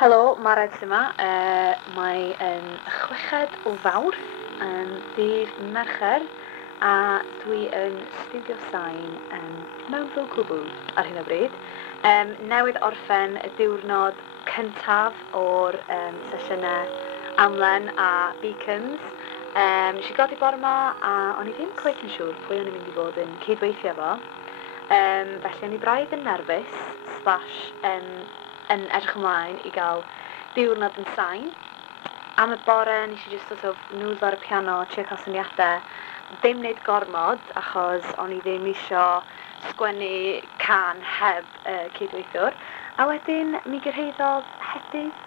Helo, Mared yma. Mae yn chweched o Fawrth, dydd Mercher, a dwi yn studio sain mewn vocal booth ar hyn o bryd. Newydd orffen y diwrnod cyntaf o'r sesiynau Amlen a Beacons. Nes i godi bore yma a o'n i ddim cweit yn siŵr pwy o'n i'n mynd i fod yn cydweithio efo. Felly o'n i braidd yn nerfus, yn edrych ymlaen i gael diwrnod yn sain. Am y bore nes i just sort of nŵdlo ar y piano, trio cael syniadau, ddim wneud gormod achos o'n i ddim isio sgwennu can heb cydweithiwr. A wedyn mi gyrhaeddodd Hedydd,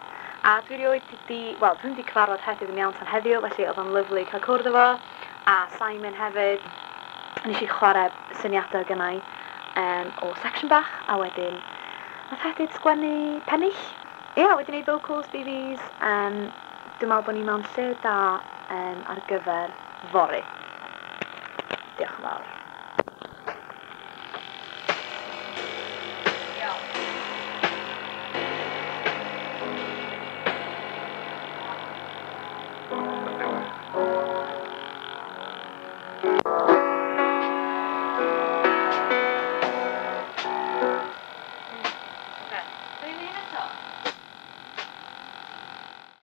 a dwi'n wedi cyfarfod Hedydd yn iawn tan heddiw, felly oedd o'n lyflu cael cwrdd efo, a Simon hefyd. Nes i chwarae syniadau gynnau o section bach, a wedyn nath Hedydd sgwennu pennill. Wedi gwneud vocals, BBs. Dwi'n meddwl bod ni mewn lle da ar gyfer fory. Diolch yn fawr.